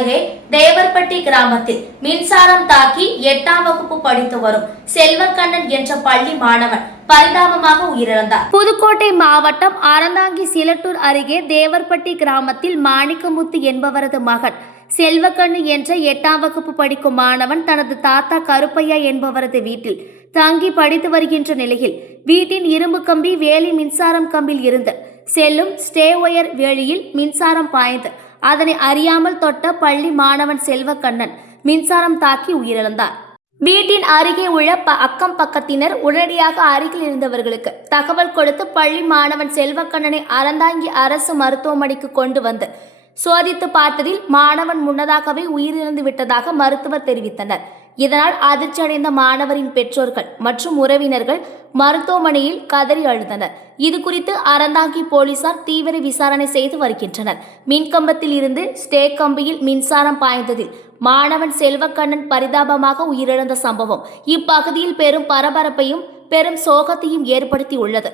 அருகே தேவர்பட்டி கிராமத்தில் மின்சாரம் தாக்கி 8ஆம் வகுப்பு படித்து வரும் செல்வக்கண்ணன் என்ற பள்ளி மாணவன் பரிதாபமாக உயிரிழந்தார். புதுக்கோட்டை மாவட்டம் அறந்தாங்கி சிலட்டூர் அருகே தேவர்பட்டி கிராமத்தில் மாணிக்கமுத்து என்பவரது மகன் செல்வக்கண்ணு என்ற 8ஆம் வகுப்பு படிக்கும் மாணவன் தனது தாத்தா கருப்பையா என்பவரது வீட்டில் தங்கி படித்து வருகின்ற நிலையில் வீட்டின் இரும்பு கம்பி வேலி மின்சாரம் கம்பில் இருந்து செல்லும் ஸ்டே ஒயர் வேலியில் மின்சாரம் பாய்ந்து அதனை அறியாமல் தொட்ட பள்ளி மாணவன் செல்வக்கண்ணன் மின்சாரம் தாக்கி உயிரிழந்தார். வீட்டின் அருகே உள்ள அக்கம் பக்கத்தினர் உடனடியாக அருகில் இருந்தவர்களுக்கு தகவல் கொடுத்து பள்ளி மாணவன் செல்வக்கண்ணனை அறந்தாங்கி அரசு மருத்துவமனைக்கு கொண்டு வந்து சோதித்து பார்த்ததில் மாணவன் முன்னதாகவே உயிரிழந்து விட்டதாக மருத்துவர் தெரிவித்தனர். இதனால் அதிர்ச்சியடைந்த மாணவரின் பெற்றோர்கள் மற்றும் உறவினர்கள் மருத்துவமனையில் கதறி அழுதனர். இது குறித்து அறந்தாங்கி போலீசார் தீவிர விசாரணை செய்து வருகின்றனர். மின்கம்பத்தில் இருந்து ஸ்டே கம்பியில் மின்சாரம் பாய்ந்ததில் மாணவன் செல்வக்கண்ணன் பரிதாபமாக உயிரிழந்த சம்பவம் இப்பகுதியில் பெரும் பரபரப்பையும் பெரும் சோகத்தையும் ஏற்படுத்தி உள்ளது.